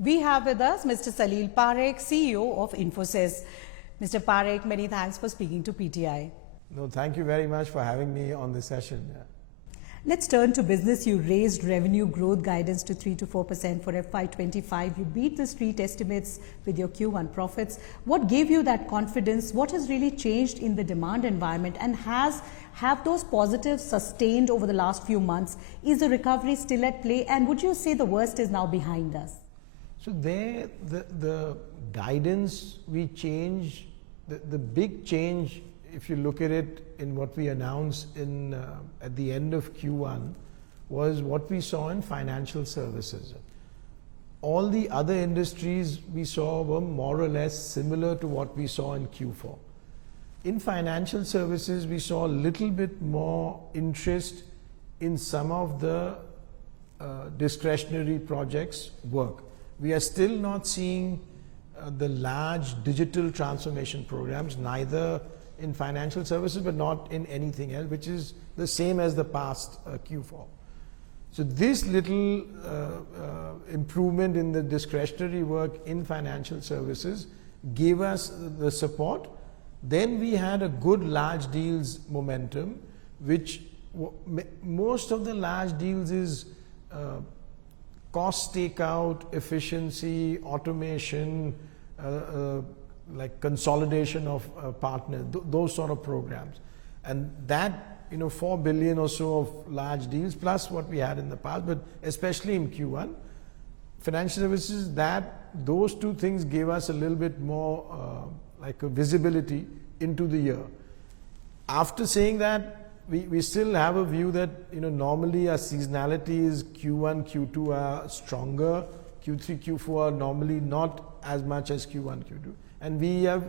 We have with us Mr. Salil Parekh, CEO of Infosys. Mr. Parekh, many thanks for speaking to PTI. No, thank you very much for having me on this session. Let's turn to business. You raised revenue growth guidance to 3 to 4% for FY25. You beat the street estimates with your Q1 profits. What gave you that confidence? What has really changed in the demand environment? And have those positives sustained over the last few months? Is the recovery still at play? And would you say the worst is now behind us? So the guidance we changed, the big change, if you look at it in what we announced at the end of Q1, was what we saw in financial services. All the other industries we saw were more or less similar to what we saw in Q4. In financial services, we saw a little bit more interest in some of the discretionary projects work. We are still not seeing the large digital transformation programs, neither in financial services, but not in anything else, which is the same as the past Q4. So this little improvement in the discretionary work in financial services gave us the support. Then we had a good large deals momentum, which most of the large deals is cost takeout, efficiency, automation, like consolidation of partners, those sort of programs. And that, 4 billion or so of large deals, plus what we had in the past, but especially in Q1, financial services, those two things gave us a little bit more like a visibility into the year. After saying that, we still have a view that normally our seasonality is Q1, Q2 are stronger, Q3, Q4 are normally not as much as Q1, Q2, and we have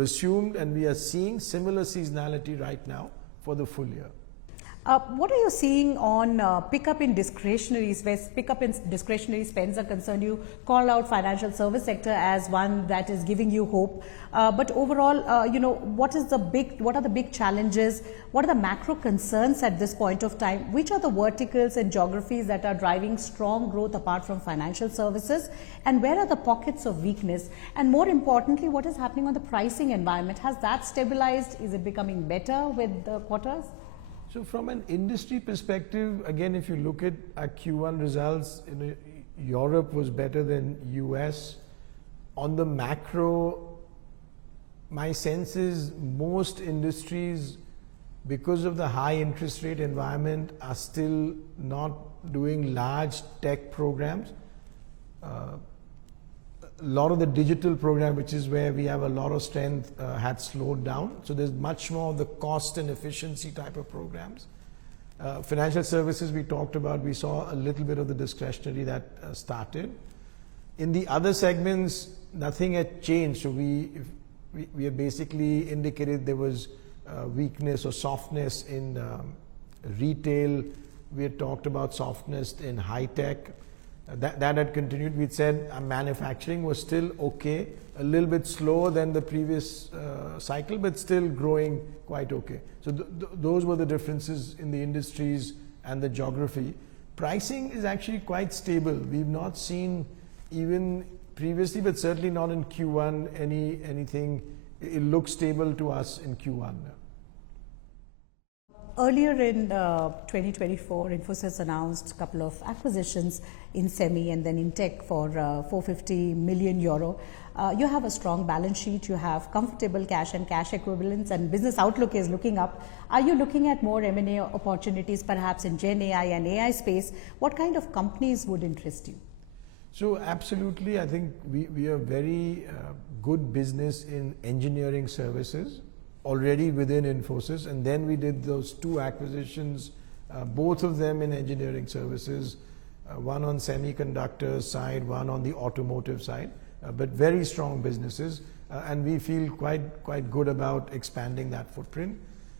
assumed and we are seeing similar seasonality right now for the full year. What are you seeing on pickup in discretionary spends are concerned? You call out financial service sector as one that is giving you hope. But overall, what are the big challenges? What are the macro concerns at this point of time? Which are the verticals and geographies that are driving strong growth apart from financial services? And where are the pockets of weakness? And more importantly, what is happening on the pricing environment? Has that stabilized? Is it becoming better with the quarters? So from an industry perspective, again, if you look at our Q1 results, Europe was better than US. On the macro, my sense is most industries, because of the high interest rate environment, are still not doing large tech programs. A lot of the digital program, which is where we have a lot of strength, had slowed down. So there's much more of the cost and efficiency type of programs. Financial services we talked about, we saw a little bit of the discretionary that started. In the other segments, nothing had changed. So we have basically indicated there was weakness or softness in retail. We had talked about softness in high tech. That had continued. We'd said manufacturing was still okay, a little bit slower than the previous cycle, but still growing quite okay. So those were the differences in the industries and the geography. Pricing is actually quite stable. We've not seen, even previously, but certainly not in Q1, anything. It looks stable to us in Q1. Earlier in 2024, Infosys announced a couple of acquisitions in semi and then in tech for 450 million euro. You have a strong balance sheet, you have comfortable cash and cash equivalents, and business outlook is looking up. Are you looking at more M&A opportunities perhaps in GenAI and AI space? What kind of companies would interest you? So absolutely, I think we are very good business in engineering services already within Infosys, and then we did those two acquisitions, both of them in engineering services, one on semiconductor side, one on the automotive side, but very strong businesses, and we feel quite good about expanding that footprint.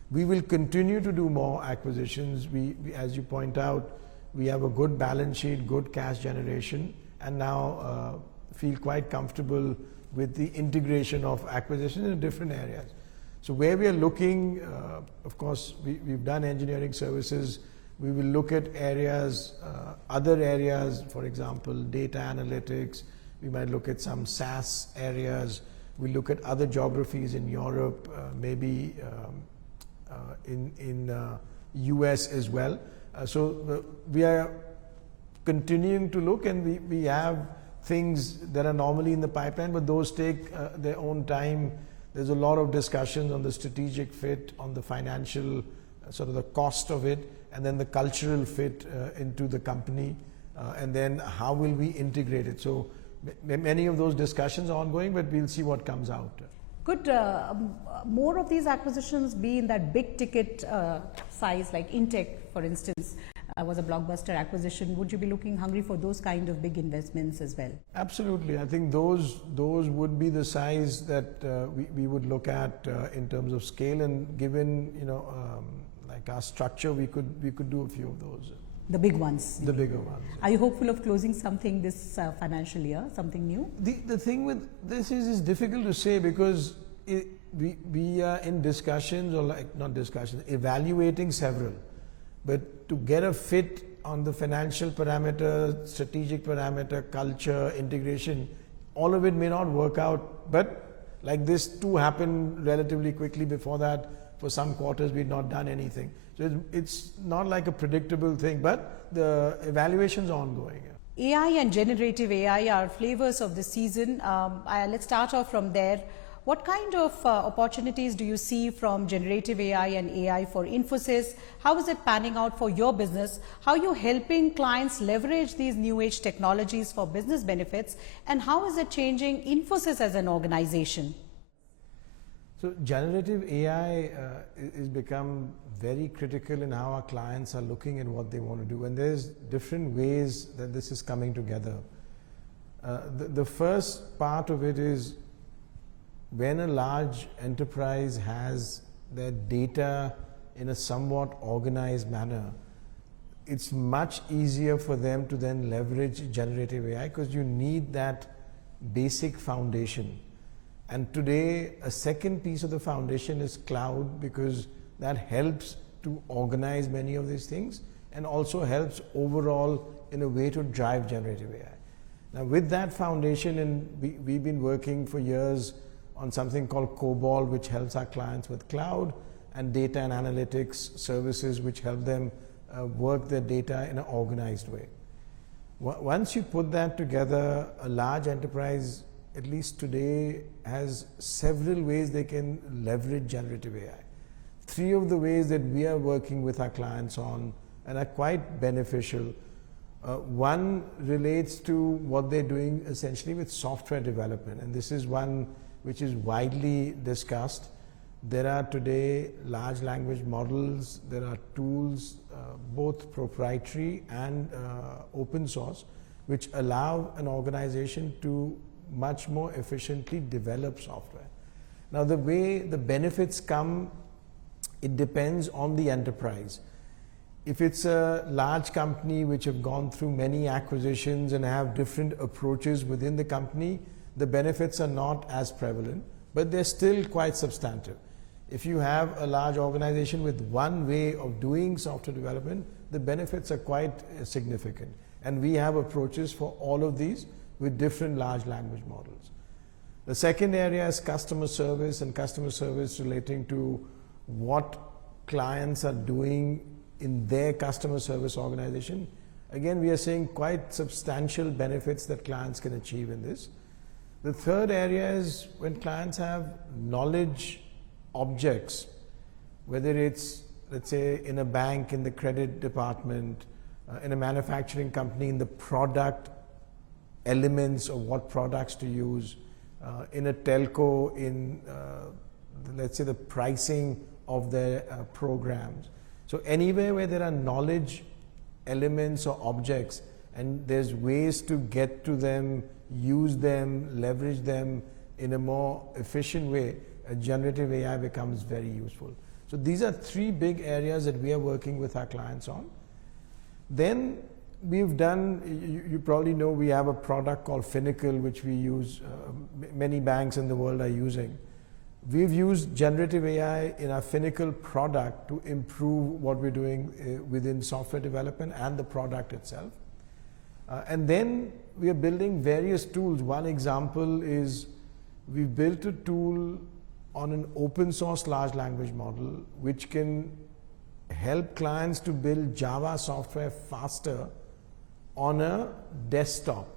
We will continue to do more acquisitions. We, as you point out, we have a good balance sheet, good cash generation, and now feel quite comfortable with the integration of acquisitions in different areas. So where we are looking, of course, we've done engineering services. We will look at areas, other areas, for example, data analytics. We might look at some SaaS areas. We look at other geographies in Europe, maybe in US as well. So we are continuing to look, and we have things that are normally in the pipeline, but those take their own time. There's a lot of discussions on the strategic fit, on the financial, sort of the cost of it, and then the cultural fit into the company, and then how will we integrate it. So many of those discussions are ongoing, but we'll see what comes out. Could more of these acquisitions be in that big ticket size, like Intech, for instance, was a blockbuster acquisition? Would you be looking hungry for those kind of big investments as well? Absolutely. I think those would be the size that we would look at in terms of scale, and given like our structure, we could do a few of those. The big ones. The bigger ones. Are you hopeful of closing something this financial year, something new? The thing with this is difficult to say, because we are in discussions, or like not discussions, evaluating several. But to get a fit on the financial parameter, strategic parameter, culture, integration, all of it may not work out. But like this too happened relatively quickly. Before that, for some quarters, we'd not done anything. So it's not like a predictable thing, but the evaluations are ongoing. AI and generative AI are flavors of the season. Let's start off from there. What kind of opportunities do you see from generative AI and AI for Infosys? How is it panning out for your business? How are you helping clients leverage these new age technologies for business benefits? And how is it changing Infosys as an organization? So generative AI is become very critical in how our clients are looking at what they want to do. And there's different ways that this is coming together. The first part of it is, when a large enterprise has their data in a somewhat organized manner, it's much easier for them to then leverage generative AI, because you need that basic foundation. And today, a second piece of the foundation is cloud, because that helps to organize many of these things, and also helps overall in a way to drive generative AI. Now with that foundation, and we've been working for years on something called COBOL, which helps our clients with cloud, and data and analytics services, which help them work their data in an organized way. Once you put that together, a large enterprise, at least today, has several ways they can leverage generative AI. Three of the ways that we are working with our clients on, and are quite beneficial. One relates to what they're doing essentially with software development, and this is one which is widely discussed. There are today large language models, there are tools, both proprietary and open source, which allow an organization to much more efficiently develop software. Now the way the benefits come, it depends on the enterprise. If it's a large company which have gone through many acquisitions and have different approaches within the company, the benefits are not as prevalent, but they're still quite substantive. If you have a large organization with one way of doing software development, the benefits are quite significant. And we have approaches for all of these with different large language models. The second area is customer service, and customer service relating to what clients are doing in their customer service organization. Again, we are seeing quite substantial benefits that clients can achieve in this. The third area is when clients have knowledge objects, whether it's, let's say, in a bank, in the credit department, in a manufacturing company, in the product elements of what products to use, in a telco, in, let's say, the pricing of their programs. So anywhere where there are knowledge elements or objects, and there's ways to get to them, use them, leverage them in a more efficient way, generative AI becomes very useful. So these are three big areas that we are working with our clients on. Then we've done, you probably know, we have a product called Finacle, which we use, many banks in the world are using, we've used generative AI in our Finacle product to improve what we're doing within software development and the product itself. And then we are building various tools. One example is we've built a tool on an open source large language model which can help clients to build Java software faster on a desktop.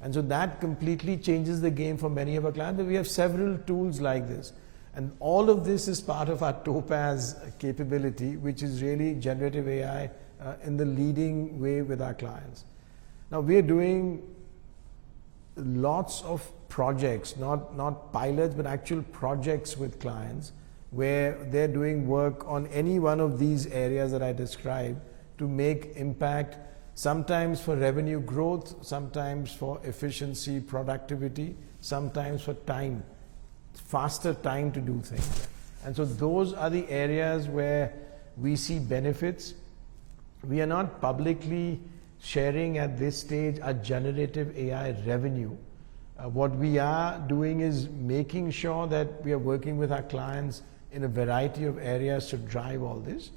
And so that completely changes the game for many of our clients. We have several tools like this. And all of this is part of our Topaz capability, which is really generative AI in the leading way with our clients. Now we are doing lots of projects, not pilots, but actual projects with clients where they're doing work on any one of these areas that I described to make impact, sometimes for revenue growth, sometimes for efficiency, productivity, sometimes for time, faster time to do things. And so those are the areas where we see benefits. We are not publicly sharing at this stage our generative AI revenue. What we are doing is making sure that we are working with our clients in a variety of areas to drive all this.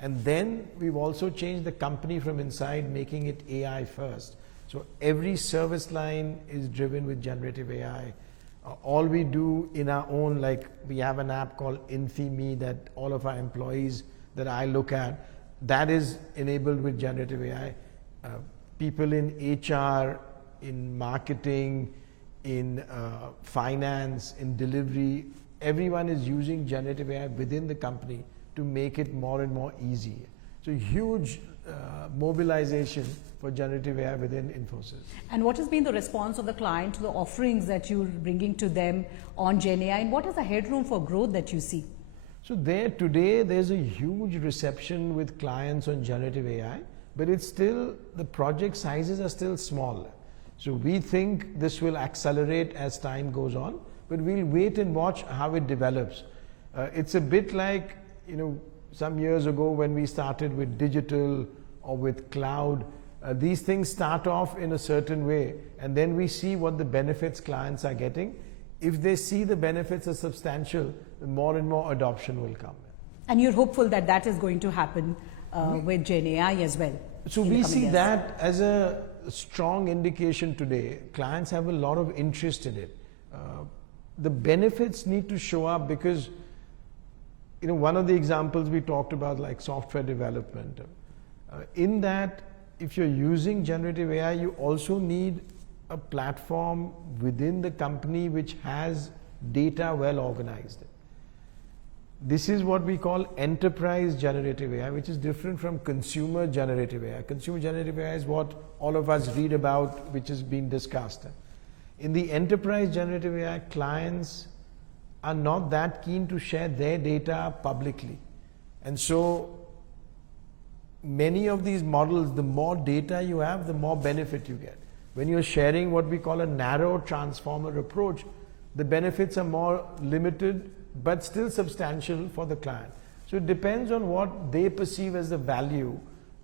And then we've also changed the company from inside, making it AI first. So every service line is driven with generative AI. All we do in our own, like we have an app called InfiMe that all of our employees that I look at, that is enabled with generative AI. People in HR, in marketing, in finance, in delivery, everyone is using generative AI within the company to make it more and more easy. So huge mobilization for generative AI within Infosys. And what has been the response of the client to the offerings that you're bringing to them on GenAI, and what is the headroom for growth that you see? So today there's a huge reception with clients on generative AI, but it's still, the project sizes are still small. So we think this will accelerate as time goes on, but we'll wait and watch how it develops. It's a bit like, some years ago when we started with digital or with cloud. These things start off in a certain way, and then we see what the benefits clients are getting. If they see the benefits are substantial, more and more adoption will come. And you're hopeful that that is going to happen with GenAI as well? So we see that as a strong indication today. Clients have a lot of interest in it. The benefits need to show up because, one of the examples we talked about, like software development, in that, if you're using generative AI, you also need a platform within the company which has data well organized. This is what we call enterprise generative AI, which is different from consumer generative AI. Consumer generative AI is what all of us read about, which is being discussed. In the enterprise generative AI, clients are not that keen to share their data publicly. And so many of these models, the more data you have, the more benefit you get. When you're sharing what we call a narrow transformer approach, the benefits are more limited, but still substantial for the client. So it depends on what they perceive as the value.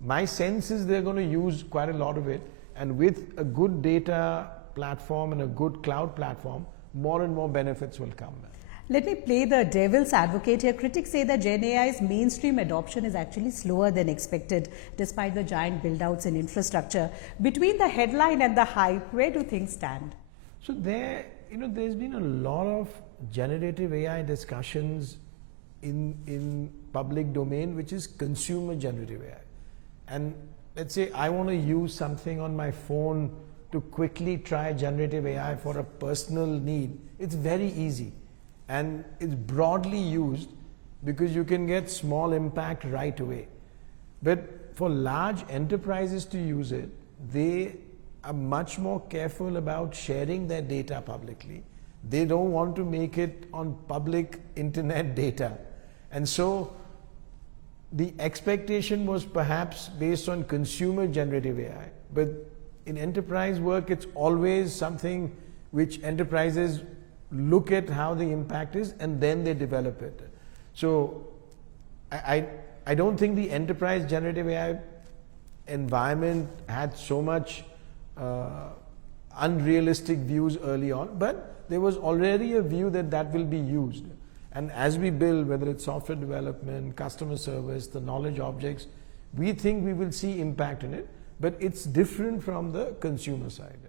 My sense is they're going to use quite a lot of it, and with a good data platform and a good cloud platform, more and more benefits will come. Let me play the devil's advocate here. Critics say that GenAI's mainstream adoption is actually slower than expected, despite the giant build-outs in infrastructure. Between the headline and the hype, where do things stand? So there's been a lot of generative AI discussions in public domain, which is consumer generative AI. And let's say I want to use something on my phone to quickly try generative AI for a personal need. It's very easy. And it's broadly used because you can get small impact right away. But for large enterprises to use it, they are much more careful about sharing their data publicly. They don't want to make it on public internet data. And so the expectation was perhaps based on consumer generative AI. But in enterprise work, it's always something which enterprises look at how the impact is and then they develop it. So I don't think the enterprise generative AI environment had so much unrealistic views early on, but there was already a view that will be used. And as we build, whether it's software development, customer service, the knowledge objects, we think we will see impact in it, but it's different from the consumer side.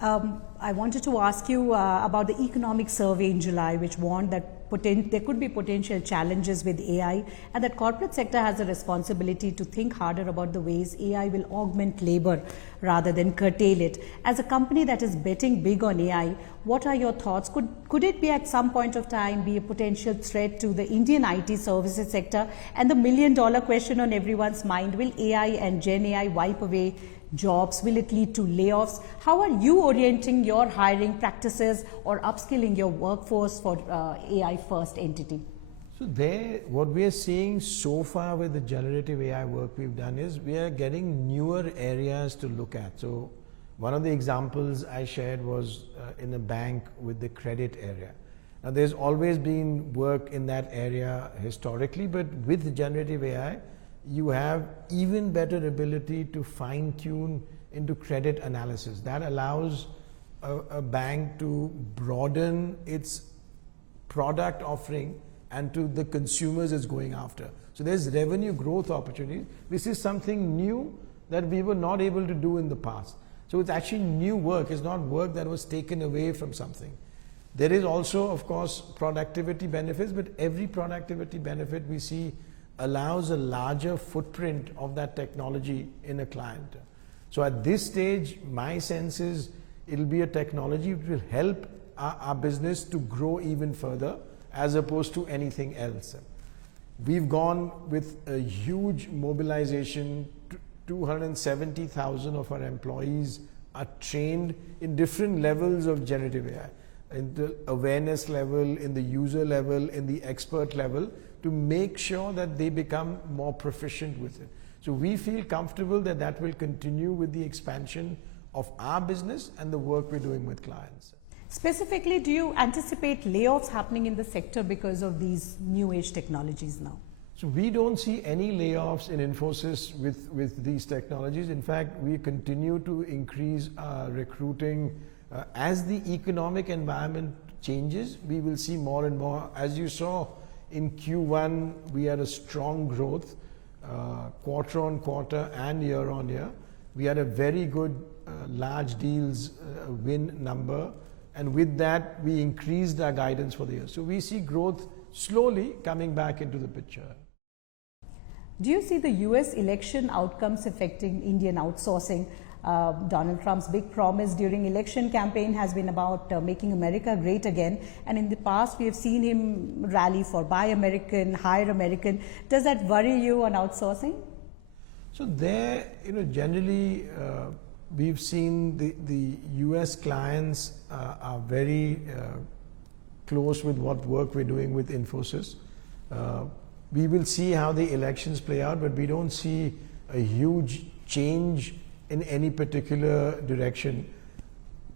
I wanted to ask you about the economic survey in July, which warned that there could be potential challenges with AI, and that corporate sector has a responsibility to think harder about the ways AI will augment labor rather than curtail it. As a company that is betting big on AI, what are your thoughts? Could it be at some point of time be a potential threat to the Indian IT services sector? And the million-dollar question on everyone's mind, will AI and GenAI wipe away jobs? Will it lead to layoffs? How are you orienting your hiring practices or upskilling your workforce for AI first entity? So what we are seeing so far with the generative AI work we've done is we are getting newer areas to look at. So one of the examples I shared was in a bank with the credit area. Now there's always been work in that area historically, but with generative AI, you have even better ability to fine tune into credit analysis. That allows a bank to broaden its product offering and to the consumers it's going after. So there's revenue growth opportunities. This is something new that we were not able to do in the past. So it's actually new work. It's not work that was taken away from something. There is also, of course, productivity benefits, but every productivity benefit we see allows a larger footprint of that technology in a client. So at this stage, my sense is it'll be a technology which will help our business to grow even further as opposed to anything else. We've gone with a huge mobilization. 270,000 of our employees are trained in different levels of generative AI, in the awareness level, in the user level, in the expert level, to make sure that they become more proficient with it. So we feel comfortable that that will continue with the expansion of our business and the work we're doing with clients. Specifically, do you anticipate layoffs happening in the sector because of these new age technologies now? So we don't see any layoffs in Infosys with these technologies. In fact, we continue to increase our recruiting. As the economic environment changes, we will see more and more. As you saw, in Q1, we had a strong growth, quarter on quarter and year on year. We had a very good large deals win number, and with that, we increased our guidance for the year. So we see growth slowly coming back into the picture. Do you see the US election outcomes affecting Indian outsourcing? Donald Trump's big promise during election campaign has been about making America great again, and in the past we have seen him rally for Buy American, Hire American. Does that worry you on outsourcing? So there, generally we've seen the US clients are very close with what work we're doing with Infosys. We will see how the elections play out, but we don't see a huge change in any particular direction.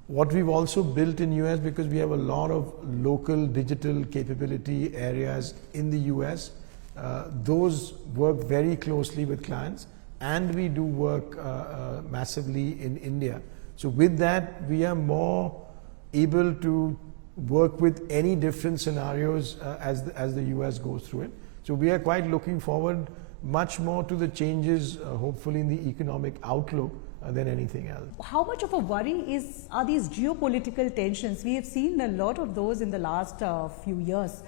What we've also built in US, because we have a lot of local digital capability areas in the US, those work very closely with clients, and we do work massively in India. So with that, we are more able to work with any different scenarios as the US goes through it. So we are quite looking forward much more to the changes, hopefully in the economic outlook than anything else. How much of a worry are these geopolitical tensions? We have seen a lot of those in the last few years.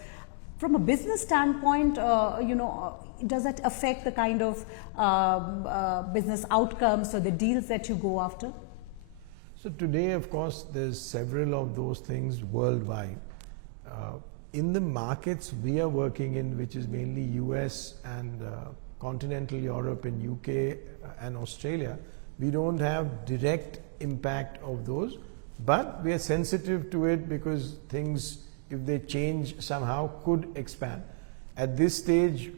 From a business standpoint, does that affect the kind of business outcomes or the deals that you go after? So today, of course, there's several of those things worldwide. In the markets we are working in, which is mainly US and continental Europe and UK and Australia, we don't have direct impact of those, but we are sensitive to it because things, if they change somehow, could expand. At this stage,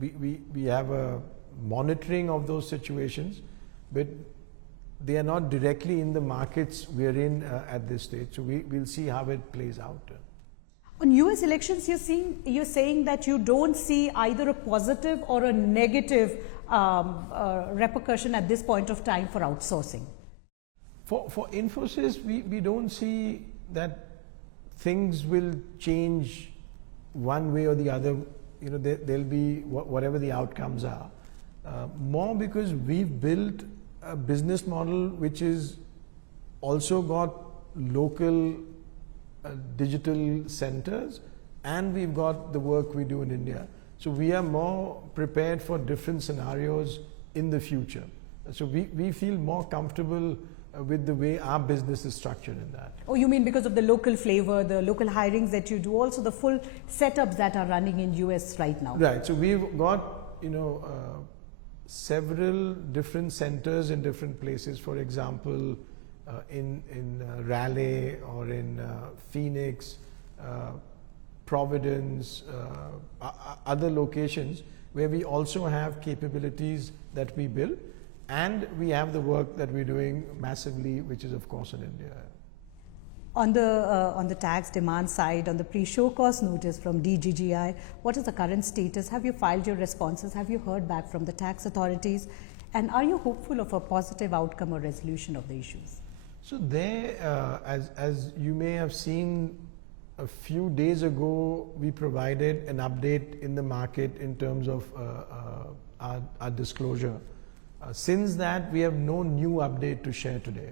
we have a monitoring of those situations, but they are not directly in the markets we're in at this stage. So we'll see how it plays out. On US elections, you're saying that you don't see either a positive or a negative repercussion at this point of time for outsourcing. For Infosys, we don't see that things will change one way or the other. You know, there'll be whatever the outcomes are. More because we've built a business model which is also got local digital centers, and we've got the work we do in India. So we are more prepared for different scenarios in the future. So we feel more comfortable with the way our business is structured in that. Oh, you mean because of the local flavor, the local hirings that you do, also the full setups that are running in US right now? Right. So we've got, you know, several different centers in different places. For example, in Raleigh or in Phoenix, Providence, other locations where we also have capabilities that we build, and we have the work that we're doing massively, which is of course in India. On the tax demand side, on the pre-show cause notice from DGGI, what is the current status? Have you filed your responses? Have you heard back from the tax authorities? And are you hopeful of a positive outcome or resolution of the issues? So there, as you may have seen, a few days ago, we provided an update in the market in terms of our disclosure. Since that, we have no new update to share today.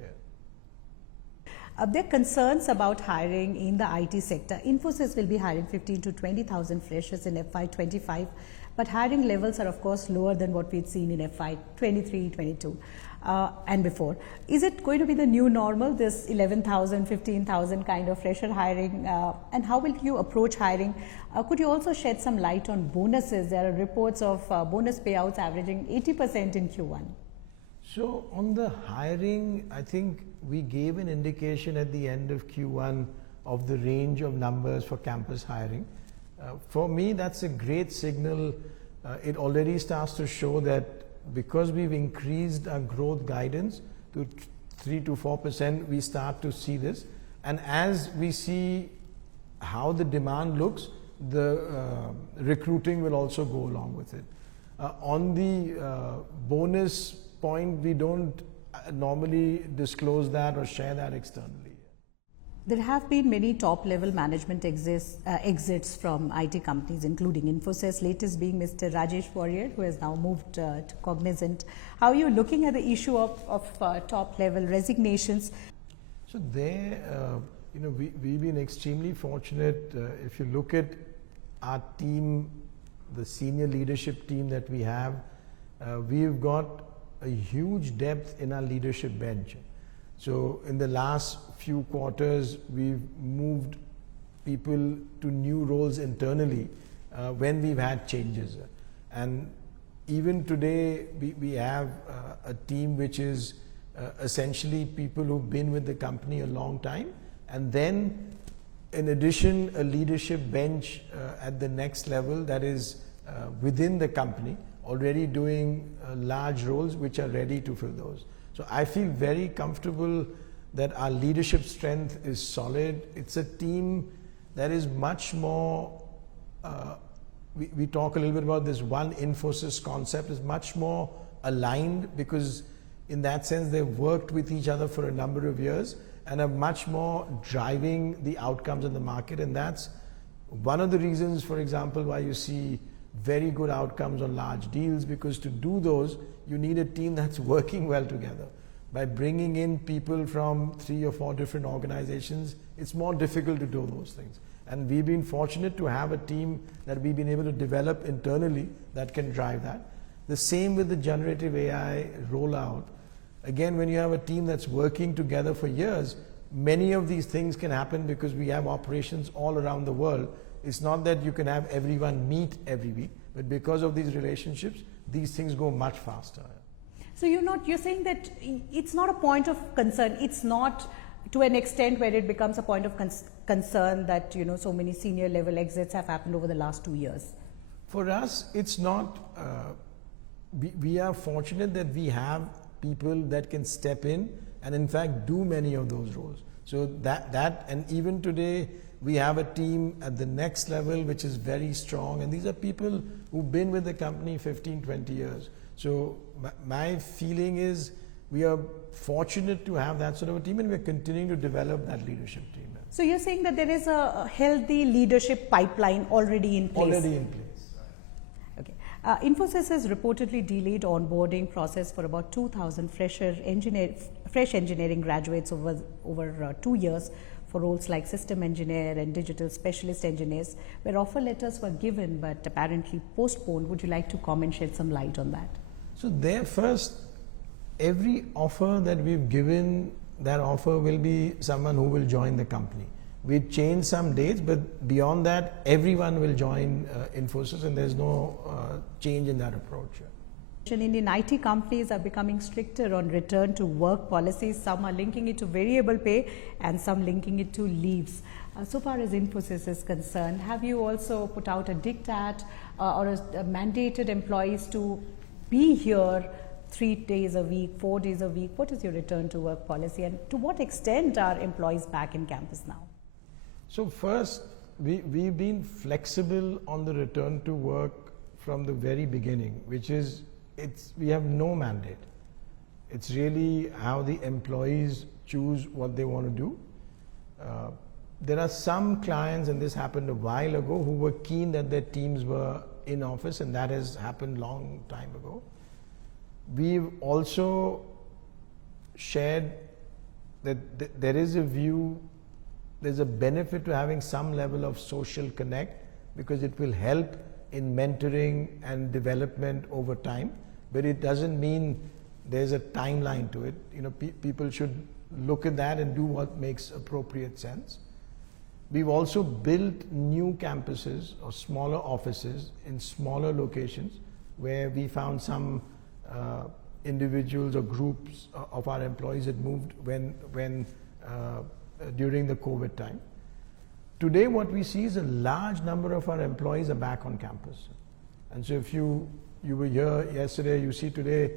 There are concerns about hiring in the IT sector. Infosys will be hiring 15 to 20,000 freshers in FY25, but hiring levels are of course lower than what we'd seen in FY23, 22 and before. Is it going to be the new normal, this 11,000, 15,000 kind of fresher hiring? And how will you approach hiring? Could you also shed some light on bonuses? There are reports of bonus payouts averaging 80% in Q1. So on the hiring, I think we gave an indication at the end of Q1 of the range of numbers for campus hiring. For me, that's a great signal. It already starts to show that because we've increased our growth guidance to 3 to 4%, we start to see this. And as we see how the demand looks, the recruiting will also go along with it. On the bonus point, we don't normally disclose that or share that externally. There have been many top-level management exits from IT companies, including Infosys, latest being Mr. Rajesh Warrior, who has now moved to Cognizant. How are you looking at the issue of top-level resignations? So there, you know, we've been extremely fortunate. If you look at our team, the senior leadership team that we have, we've got a huge depth in our leadership bench. So in the last few quarters, we've moved people to new roles internally when we've had changes. And even today, we have a team which is essentially people who've been with the company a long time. And then, in addition, a leadership bench at the next level that is within the company, already doing large roles which are ready to fill those. So I feel very comfortable that our leadership strength is solid. It's a team that is much more, we talk a little bit about this one Infosys concept, is much more aligned because in that sense they've worked with each other for a number of years and are much more driving the outcomes in the market. And that's one of the reasons, for example, why you see very good outcomes on large deals, because to do those, you need a team that's working well together. By bringing in people from 3 or 4 different organizations, it's more difficult to do those things. And we've been fortunate to have a team that we've been able to develop internally that can drive that. The same with the generative AI rollout. Again, when you have a team that's working together for years, many of these things can happen because we have operations all around the world. It's not that you can have everyone meet every week, but because of these relationships, these things go much faster. So you're saying that it's not a point of concern. It's not to an extent where it becomes a point of concern that, you know, so many senior level exits have happened over the last 2 years. For us, it's not. We are fortunate that we have people that can step in and in fact do many of those roles. So that and even today we have a team at the next level which is very strong, and these are people who've been with the company 15, 20 years. So my feeling is we are fortunate to have that sort of a team, and we're continuing to develop that leadership team. So you're saying that there is a healthy leadership pipeline already in place? Already in place. Okay. Infosys has reportedly delayed onboarding process for about 2,000 fresh engineering graduates over 2 years for roles like system engineer and digital specialist engineers, where offer letters were given but apparently postponed. Would you like to comment, shed some light on that? So there first, every offer that we've given, that offer will be someone who will join the company. We've changed some dates, but beyond that, everyone will join Infosys, and there's no change in that approach. Indian IT companies are becoming stricter on return to work policies. Some are linking it to variable pay and some linking it to leaves. So far as Infosys is concerned, have you also put out a diktat or mandated employees to be here 3 days a week, 4 days a week? What is your return to work policy, and to what extent are employees back in campus now? So first, we've been flexible on the return to work from the very beginning, which is we have no mandate. It's really how the employees choose what they want to do. There are some clients, and this happened a while ago, who were keen that their teams were in office, and that has happened long time ago. We've also shared that there is a view, there's a benefit to having some level of social connect, because it will help in mentoring and development over time, but it doesn't mean there's a timeline to it. You know, people should look at that and do what makes appropriate sense. We've also built new campuses or smaller offices in smaller locations where we found some individuals or groups of our employees had moved during the COVID time. Today what we see is a large number of our employees are back on campus. And so if you were here yesterday, you see today,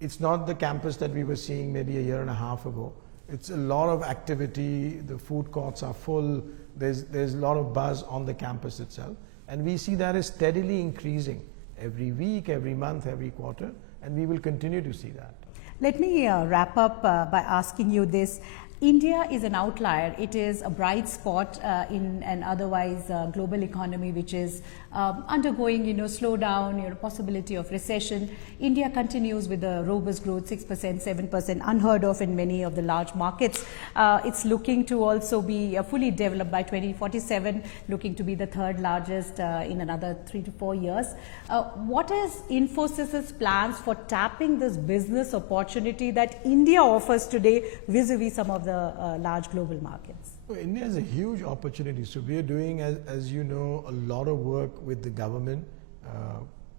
it's not the campus that we were seeing maybe a year and a half ago. It's a lot of activity, the food courts are full, there's a lot of buzz on the campus itself. And we see that is steadily increasing every week, every month, every quarter, and we will continue to see that. Let me wrap up by asking you this. India is an outlier. It is a bright spot in an otherwise global economy which is undergoing, slowdown, possibility of recession. India continues with a robust growth, 6%, 7%, unheard of in many of the large markets. It's looking to also be fully developed by 2047, looking to be the third largest in another 3 to 4 years. What is Infosys's plans for tapping this business opportunity that India offers today vis-a-vis some of the large global markets? Well, India is a huge opportunity. So we are doing, as you know, a lot of work with the government.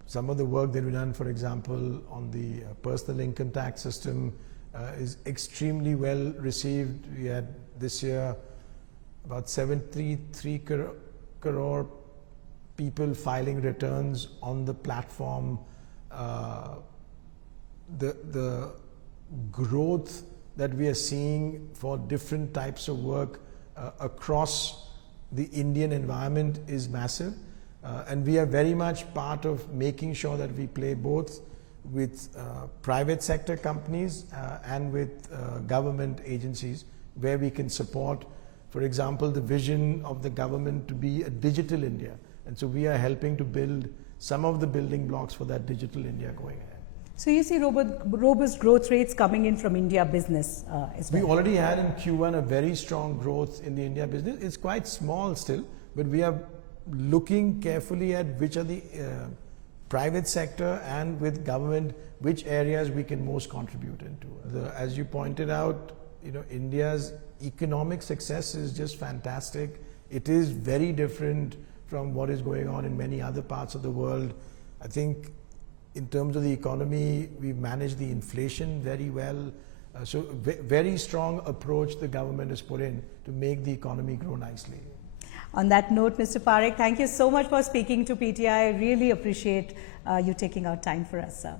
Some of the work that we've done, for example, on the personal income tax system is extremely well received. We had this year about 73 crore people filing returns on the platform. The growth that we are seeing for different types of work across the Indian environment is massive, and we are very much part of making sure that we play both with private sector companies and with government agencies where we can support, for example, the vision of the government to be a digital India, and so we are helping to build some of the building blocks for that digital India going ahead. So you see robust growth rates coming in from India business as well? We already had in Q1 a very strong growth in the India business. It's quite small still, but we are looking carefully at which are the private sector and with government, which areas we can most contribute into. As you pointed out, India's economic success is just fantastic. It is very different from what is going on in many other parts of the world. I think in terms of the economy, we've managed the inflation very well. So very strong approach the government has put in to make the economy grow nicely. On that note, Mr. Parekh, thank you so much for speaking to PTI. I really appreciate you taking out time for us, sir.